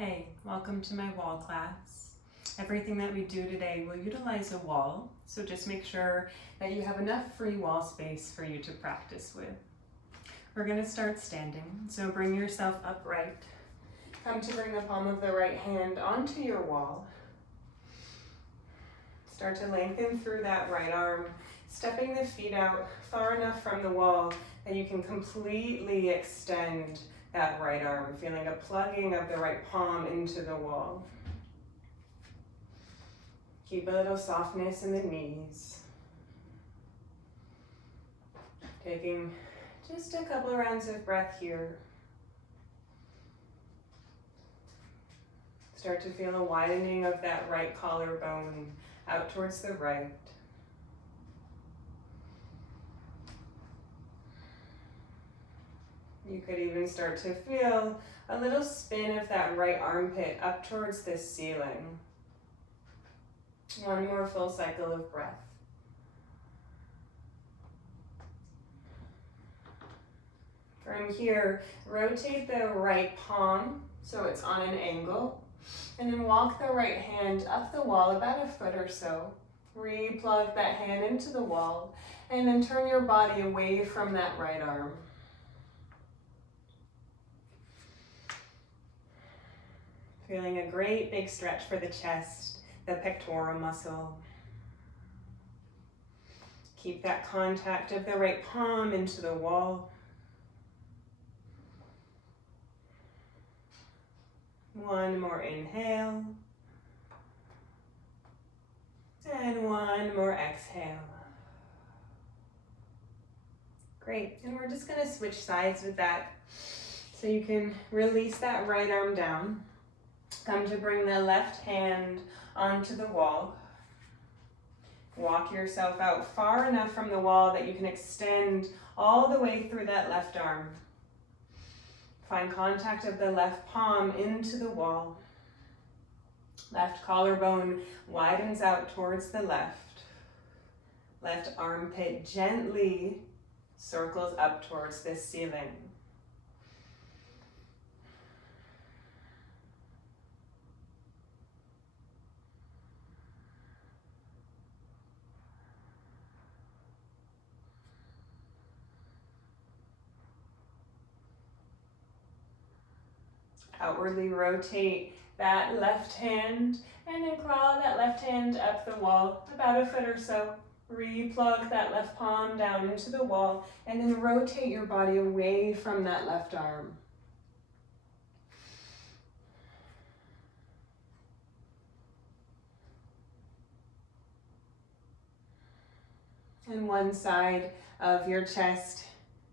Hey, welcome to my wall class. Everything that we do today will utilize a wall, so just make sure that you have enough free wall space for you to practice with. We're going to start standing, so bring yourself upright. Come to bring the palm of the right hand onto your wall. Start to lengthen through that right arm, stepping the feet out far enough from the wall that you can completely extend that right arm, feeling a plugging of the right palm into the wall. Keep a little softness in the knees. Taking just a couple rounds of breath here. Start to feel a widening of that right collarbone out towards the right. You could even start to feel a little spin of that right armpit up towards the ceiling. One more full cycle of breath. From here, rotate the right palm so it's on an angle, and then walk the right hand up the wall about a foot or so. Re-plug that hand into the wall, and then turn your body away from that right arm. Feeling a great big stretch for the chest, the pectoral muscle. Keep that contact of the right palm into the wall. One more inhale. And one more exhale. Great, and we're just gonna switch sides with that. So you can release that right arm down. Come to bring the left hand onto the wall. Walk yourself out far enough from the wall that you can extend all the way through that left arm. Find contact of the left palm into the wall. Left collarbone widens out towards the left. Left armpit gently circles up towards the ceiling. Outwardly rotate that left hand and then claw that left hand up the wall about a foot or so. Re-plug that left palm down into the wall and then rotate your body away from that left arm. And one side of your chest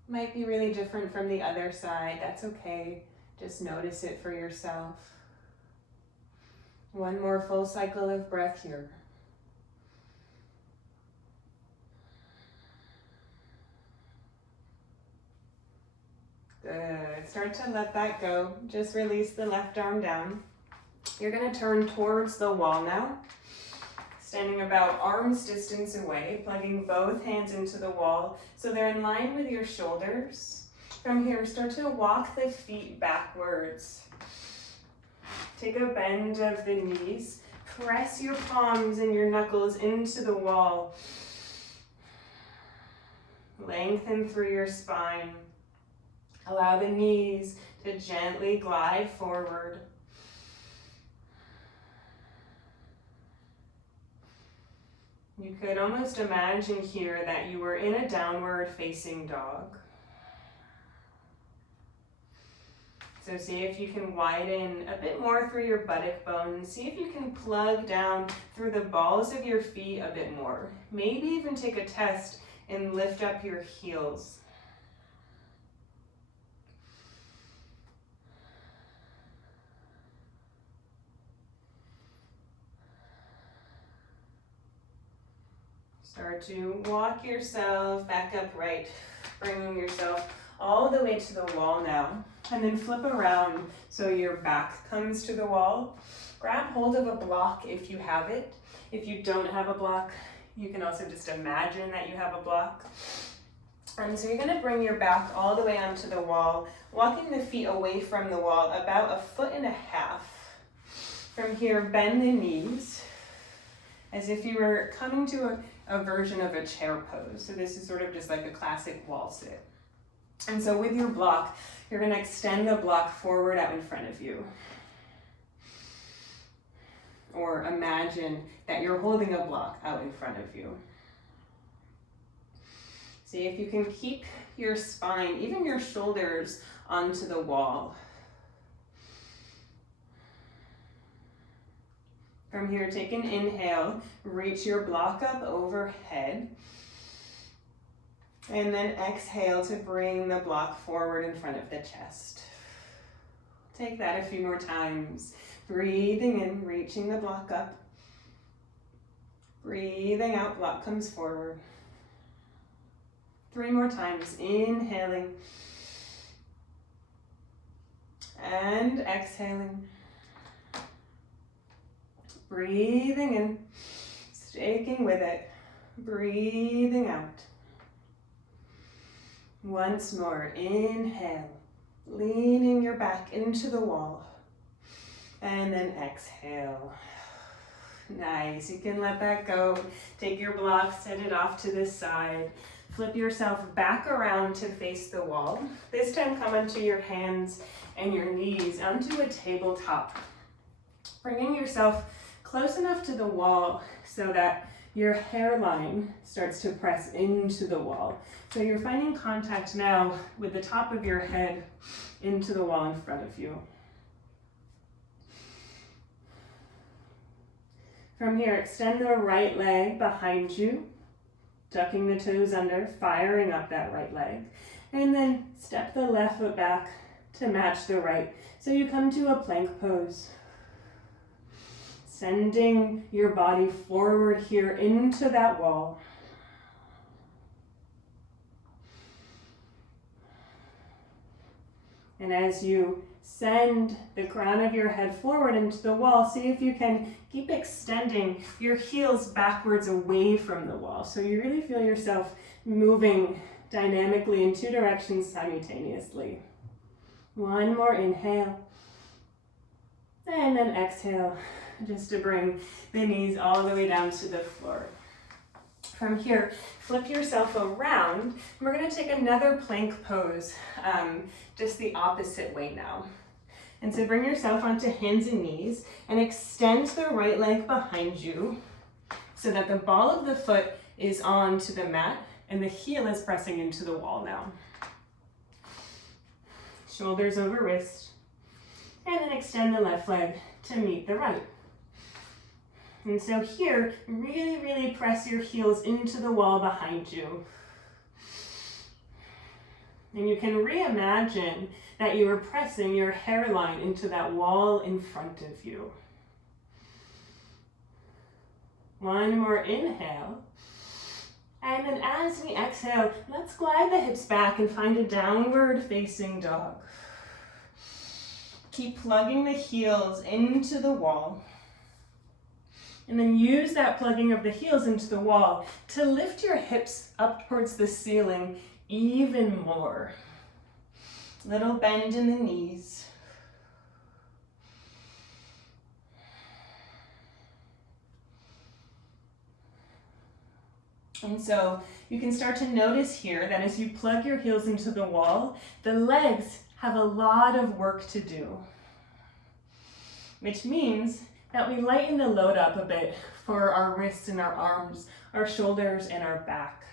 might be really different from the other side. That's okay. Just notice it for yourself. One more full cycle of breath here. Good. Start to let that go. Just release the left arm down. You're going to turn towards the wall now. Standing about arm's distance away, plugging both hands into the wall so they're in line with your shoulders. From here, start to walk the feet backwards. Take a bend of the knees. Press your palms and your knuckles into the wall. Lengthen through your spine. Allow the knees to gently glide forward. You could almost imagine here that you were in a downward facing dog. So see if you can widen a bit more through your buttock bone. See if you can plug down through the balls of your feet a bit more. Maybe even take a test and lift up your heels. Start to walk yourself back upright, bringing yourself all the way to the wall now. And then flip around so your back comes to the wall. Grab hold of a block if you have it. If you don't have a block, you can also just imagine that you have a block. So you're going to bring your back all the way onto the wall, walking the feet away from the wall about 1.5 feet. From here, bend the knees as if you were coming to a version of a chair pose. So this is sort of just like a classic wall sit. And so with your block, you're going to extend the block forward out in front of you. Or imagine that you're holding a block out in front of you. See if you can keep your spine, even your shoulders, onto the wall. From here, take an inhale, reach your block up overhead. And then exhale to bring the block forward in front of the chest. Take that a few more times. Breathing in, reaching the block up. Breathing out, block comes forward. 3 more times, inhaling. And exhaling. Breathing in, sticking with it. Breathing out. Once more, inhale, leaning your back into the wall. And then exhale. Nice, you can let that go. Take your block, set it off to the side. Flip yourself back around to face the wall. This time come onto your hands and your knees onto a tabletop. Bringing yourself close enough to the wall so that your hairline starts to press into the wall. So you're finding contact now with the top of your head into the wall in front of you. From here, extend the right leg behind you, tucking the toes under, firing up that right leg. And then step the left foot back to match the right. So you come to a plank pose. Sending your body forward here into that wall. And as you send the crown of your head forward into the wall, see if you can keep extending your heels backwards away from the wall. So you really feel yourself moving dynamically in 2 directions simultaneously. 1 more inhale. And then exhale, just to bring the knees all the way down to the floor. From here, flip yourself around. We're going to take another plank pose, just the opposite way now. And so bring yourself onto hands and knees and extend the right leg behind you so that the ball of the foot is onto the mat and the heel is pressing into the wall now. Shoulders over wrist. And then extend the left leg to meet the right. And so here, really, really press your heels into the wall behind you. And you can reimagine that you are pressing your hairline into that wall in front of you. 1 more inhale. And then as we exhale, let's glide the hips back and find a downward facing dog. Keep plugging the heels into the wall. And then use that plugging of the heels into the wall to lift your hips up towards the ceiling even more. Little bend in the knees. And so you can start to notice here that as you plug your heels into the wall, the legs have a lot of work to do, which means that we lighten the load up a bit for our wrists and our arms, our shoulders and our back.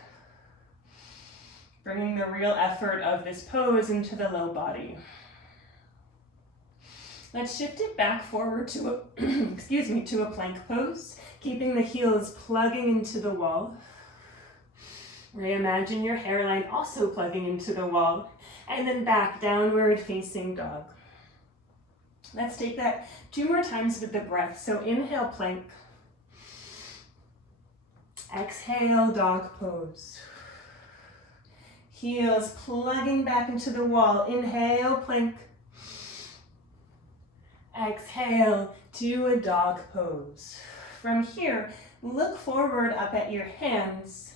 Bringing the real effort of this pose into the low body. Let's shift it back forward to a, to a plank pose, keeping the heels plugging into the wall. Reimagine your hairline also plugging into the wall, and then back, downward facing dog. Let's take that 2 more times with the breath. So inhale, plank. Exhale, dog pose. Heels plugging back into the wall. Inhale, plank. Exhale to a dog pose. From here, look forward up at your hands.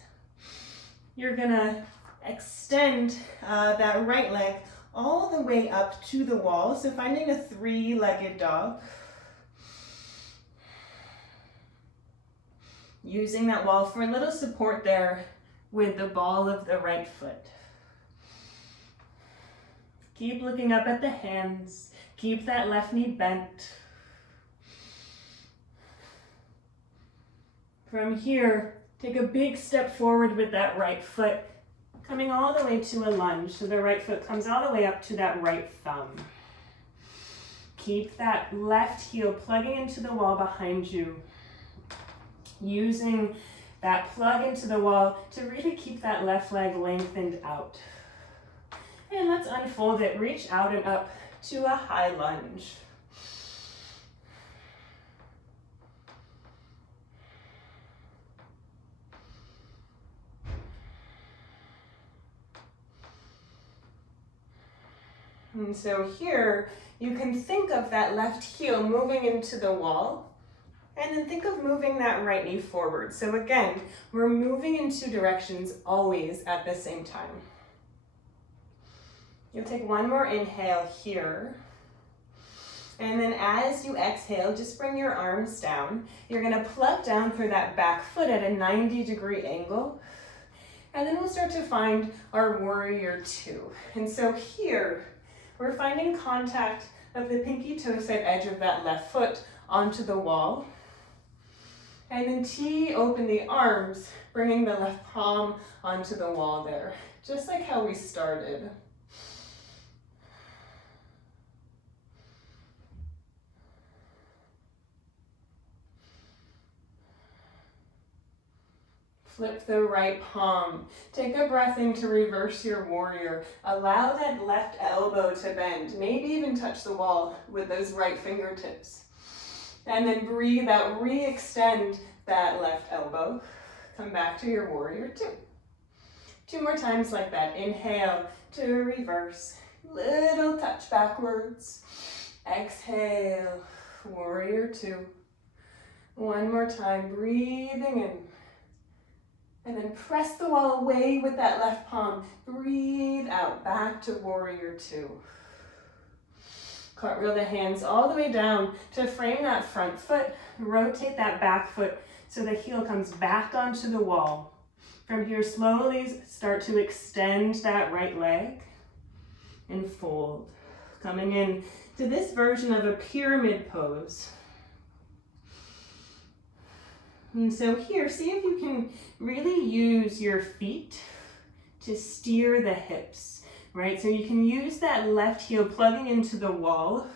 You're gonna extend that right leg all the way up to the wall. So finding a 3-legged dog. Using that wall for a little support there with the ball of the right foot. Keep looking up at the hands. Keep that left knee bent. From here, take a big step forward with that right foot, coming all the way to a lunge. So the right foot comes all the way up to that right thumb. Keep that left heel plugging into the wall behind you. Using that plug into the wall to really keep that left leg lengthened out. And let's unfold it. Reach out and up to a high lunge. And so here, you can think of that left heel moving into the wall, and then think of moving that right knee forward. So again, we're moving in two directions always at the same time. You'll take one more inhale here. And then as you exhale, just bring your arms down. You're gonna plug down through that back foot at a 90-degree angle. And then we'll start to find our warrior two. And so here, we're finding contact of the pinky toe side edge of that left foot onto the wall. And then tee open the arms, bringing the left palm onto the wall there, just like how we started. Flip the right palm. Take a breath in to reverse your warrior. Allow that left elbow to bend. Maybe even touch the wall with those right fingertips. And then breathe out, re-extend that left elbow. Come back to your warrior two. Two more times like that. Inhale to reverse. Little touch backwards. Exhale, warrior two. One more time, breathing in. And then press the wall away with that left palm. Breathe out, back to warrior two. Cartwheel the hands all the way down to frame that front foot. Rotate that back foot so the heel comes back onto the wall. From here, slowly start to extend that right leg and fold. Coming in to this version of a pyramid pose. And so here, see if you can really use your feet to steer the hips, right? So you can use that left heel plugging into the wall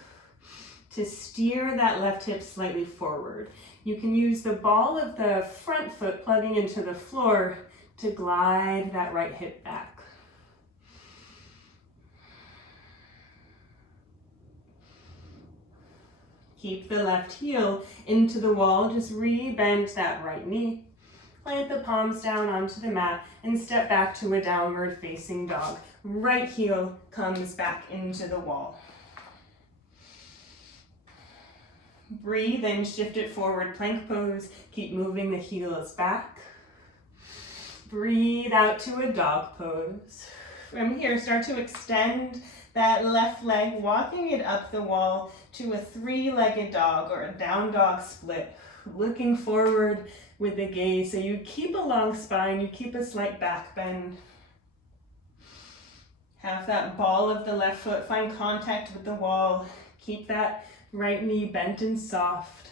to steer that left hip slightly forward. You can use the ball of the front foot plugging into the floor to glide that right hip back. Keep the left heel into the wall, just re-bend that right knee. Plant the palms down onto the mat and step back to a downward facing dog. Right heel comes back into the wall. Breathe in, shift it forward, plank pose. Keep moving the heels back. Breathe out to a dog pose. From here, start to extend that left leg, walking it up the wall to a three-legged dog or a down dog split. Looking forward with the gaze. So you keep a long spine, you keep a slight back bend. Have that ball of the left foot find contact with the wall. Keep that right knee bent and soft.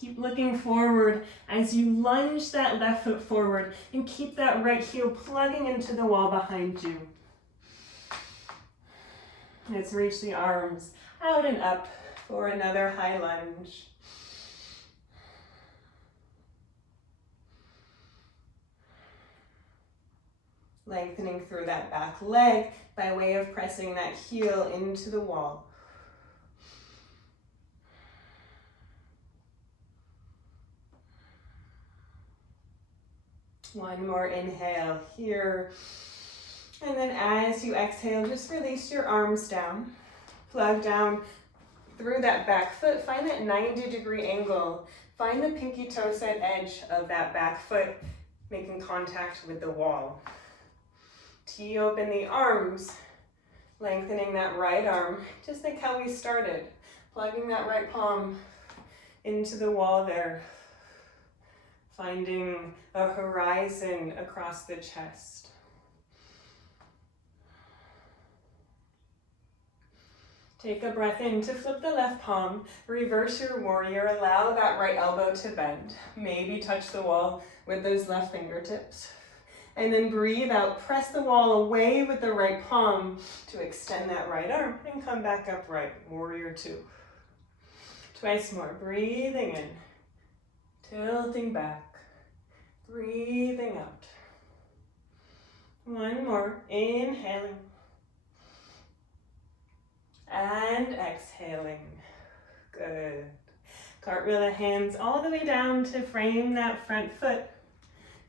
Keep looking forward as you lunge that left foot forward and keep that right heel plugging into the wall behind you. Let's reach the arms out and up for another high lunge. Lengthening through that back leg by way of pressing that heel into the wall. One more inhale here. And then as you exhale, just release your arms down. Plug down through that back foot. Find that 90-degree angle. Find the pinky toe side edge of that back foot, making contact with the wall. Tee open the arms, lengthening that right arm, just like how we started. Plugging that right palm into the wall there, finding a horizon across the chest. Take a breath in to flip the left palm, reverse your warrior, allow that right elbow to bend. Maybe touch the wall with those left fingertips. And then breathe out, press the wall away with the right palm to extend that right arm and come back upright, warrior two. Twice more, breathing in, tilting back, breathing out. One more, inhaling. And exhaling. Good. Cartwheel the hands all the way down to frame that front foot.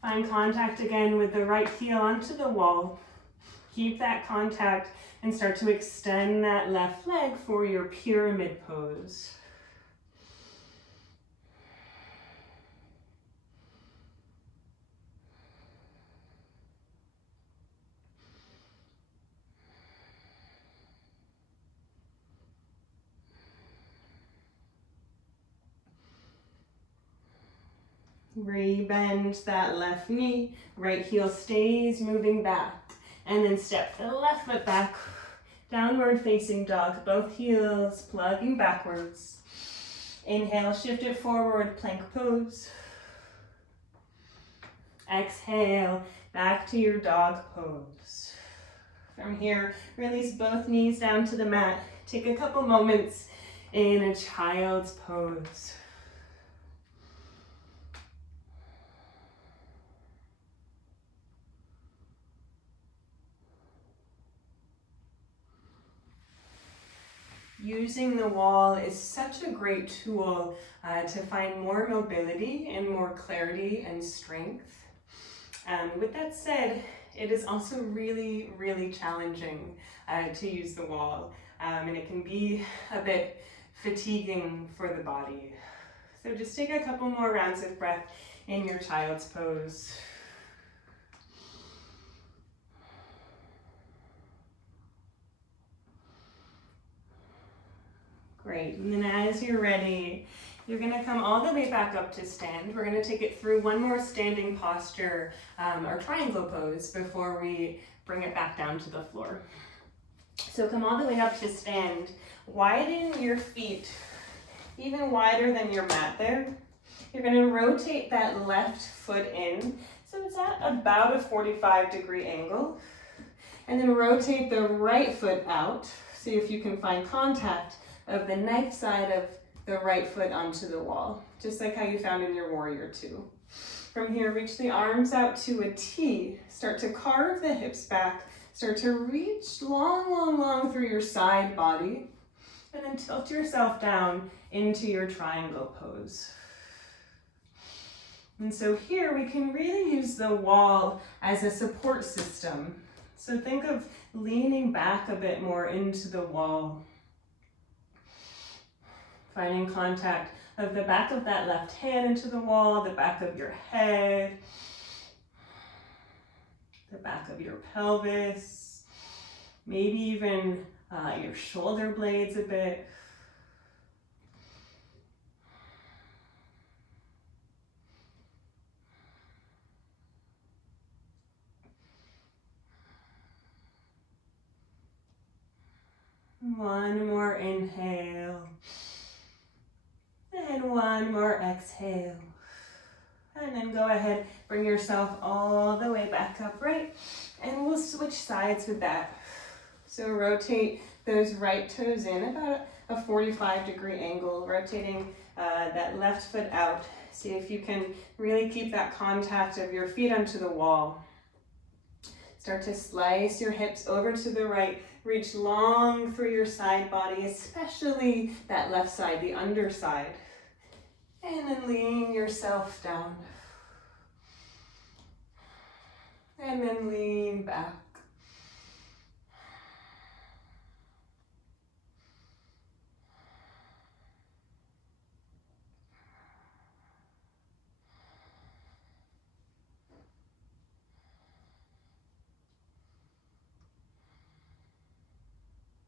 Find contact again with the right heel onto the wall. Keep that contact and start to extend that left leg for your pyramid pose. Re-bend that left knee, right heel stays moving back, and then step the left foot back, downward facing dog, both heels plugging backwards. Inhale, shift it forward, plank pose. Exhale, back to your dog pose. From here, release both knees down to the mat. Take a couple moments in a child's pose. Using the wall is such a great tool to find more mobility and more clarity and strength. With that said, it is also really, really challenging to use the wall, and it can be a bit fatiguing for the body. So just take a couple more rounds of breath in your child's pose. Great, and then as you're ready, you're gonna come all the way back up to stand. We're gonna take it through one more standing posture, or triangle pose, before we bring it back down to the floor. So come all the way up to stand. Widen your feet, even wider than your mat there. You're gonna rotate that left foot in, so it's at about a 45-degree angle. And then rotate the right foot out. See if you can find contact of the knife side of the right foot onto the wall, just like how you found in your warrior two. From here, reach the arms out to a T. Start to carve the hips back. Start to reach long, long, long through your side body. And then tilt yourself down into your triangle pose. And so here we can really use the wall as a support system. So think of leaning back a bit more into the wall. Finding contact of the back of that left hand into the wall, the back of your head, the back of your pelvis, maybe even your shoulder blades a bit. One more inhale. And one more exhale. And then go ahead, bring yourself all the way back upright, and we'll switch sides with that. So rotate those right toes in about a 45-degree angle, rotating that left foot out. See if you can really keep that contact of your feet onto the wall. Start to slice your hips over to the right. Reach long through your side body, especially that left side, the underside. And then lean yourself down. And then lean back.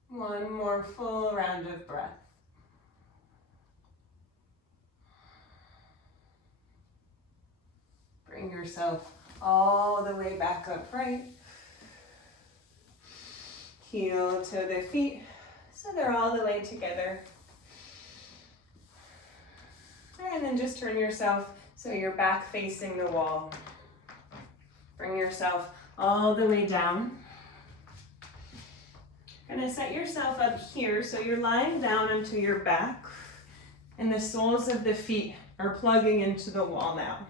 One more full round of breath. Bring yourself all the way back upright. Heel to the feet so they're all the way together. And then just turn yourself so you're back facing the wall. Bring yourself all the way down. Gonna set yourself up here so you're lying down onto your back and the soles of the feet are plugging into the wall now.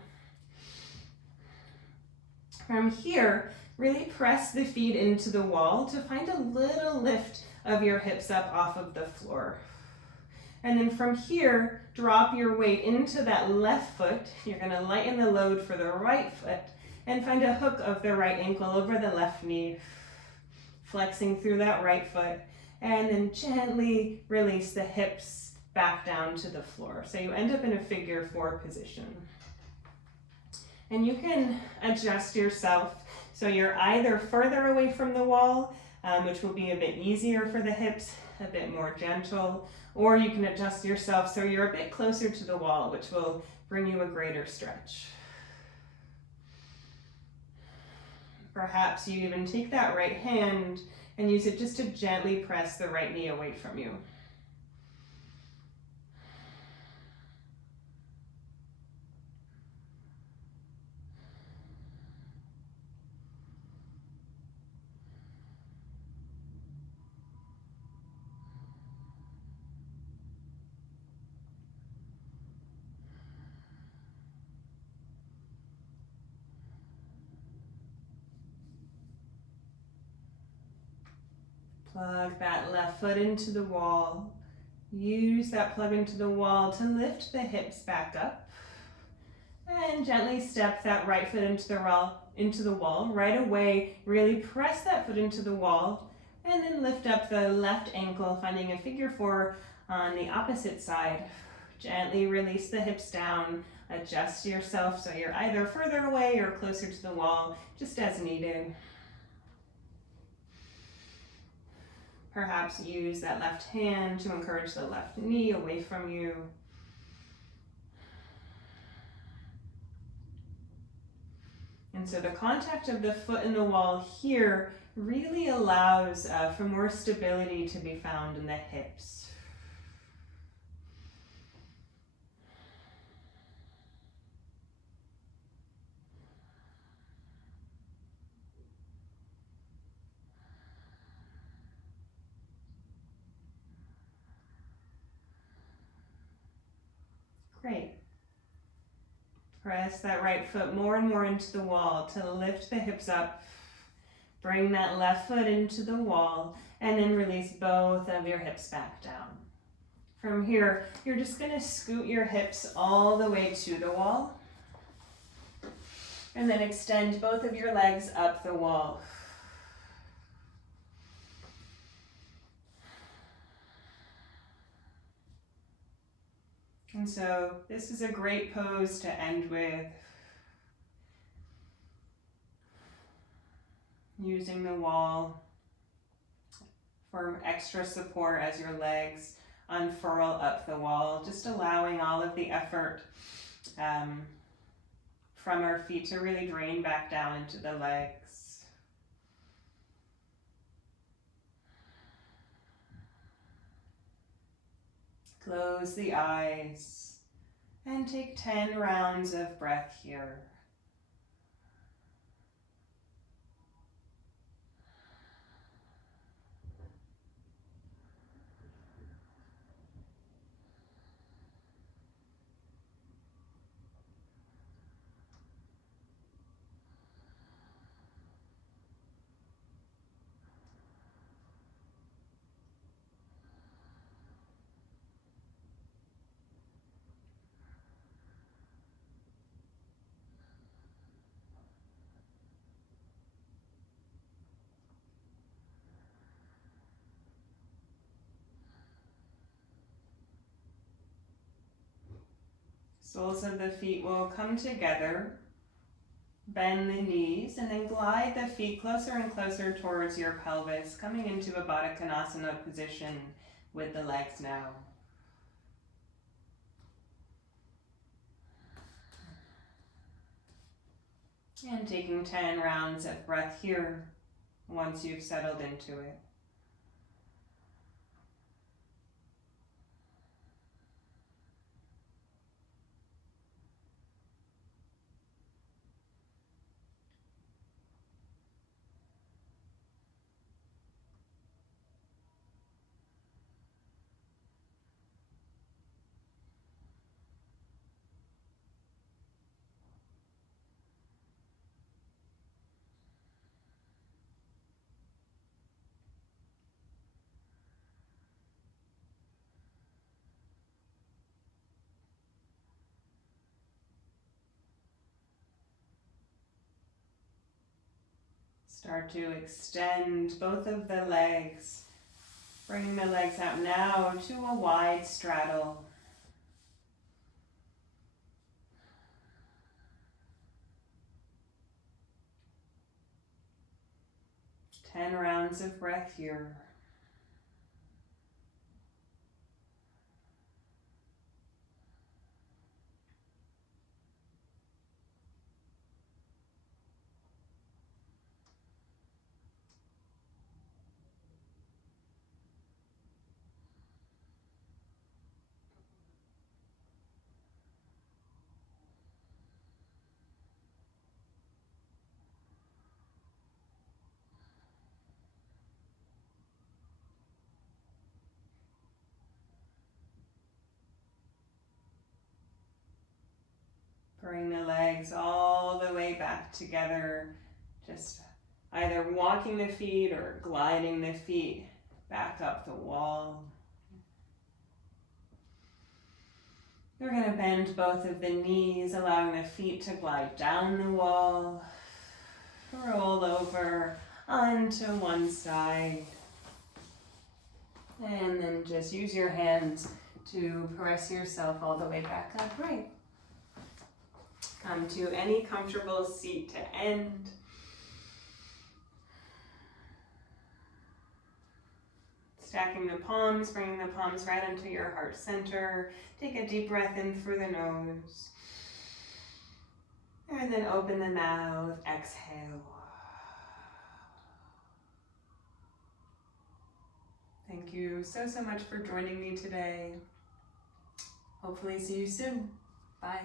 From here, really press the feet into the wall to find a little lift of your hips up off of the floor. And then from here, drop your weight into that left foot. You're gonna lighten the load for the right foot and find a hook of the right ankle over the left knee, flexing through that right foot, and then gently release the hips back down to the floor. So you end up in a figure 4 position. And you can adjust yourself so you're either further away from the wall, which will be a bit easier for the hips, a bit more gentle, or you can adjust yourself so you're a bit closer to the wall, which will bring you a greater stretch. Perhaps you even take that right hand and use it just to gently press the right knee away from you. Plug that left foot into the wall. Use that plug into the wall to lift the hips back up. And gently step that right foot into the wall. Right away, really press that foot into the wall. And then lift up the left ankle, finding a figure 4 on the opposite side. Gently release the hips down. Adjust yourself so you're either further away or closer to the wall, just as needed. Perhaps use that left hand to encourage the left knee away from you. And so the contact of the foot in the wall here really allows for more stability to be found in the hips. Great. Press that right foot more and more into the wall to lift the hips up. Bring that left foot into the wall and then release both of your hips back down. From here, you're just going to scoot your hips all the way to the wall and then extend both of your legs up the wall. And so this is a great pose to end with. Using the wall for extra support as your legs unfurl up the wall, just allowing all of the effort from our feet to really drain back down into the legs. Close the eyes and take 10 rounds of breath here. Soles of the feet will come together, bend the knees, and then glide the feet closer and closer towards your pelvis, coming into a Baddha Konasana position with the legs now. And taking 10 rounds of breath here once you've settled into it. Start to extend both of the legs, bringing the legs out now to a wide straddle. Ten rounds of breath here. Bring the legs all the way back together, just either walking the feet or gliding the feet back up the wall. You're going to bend both of the knees, allowing the feet to glide down the wall, roll over onto one side, and then just use your hands to press yourself all the way back upright. Come to any comfortable seat to end. Stacking the palms, bringing the palms right into your heart center. Take a deep breath in through the nose. And then open the mouth, exhale. Thank you so much for joining me today. Hopefully see you soon. Bye.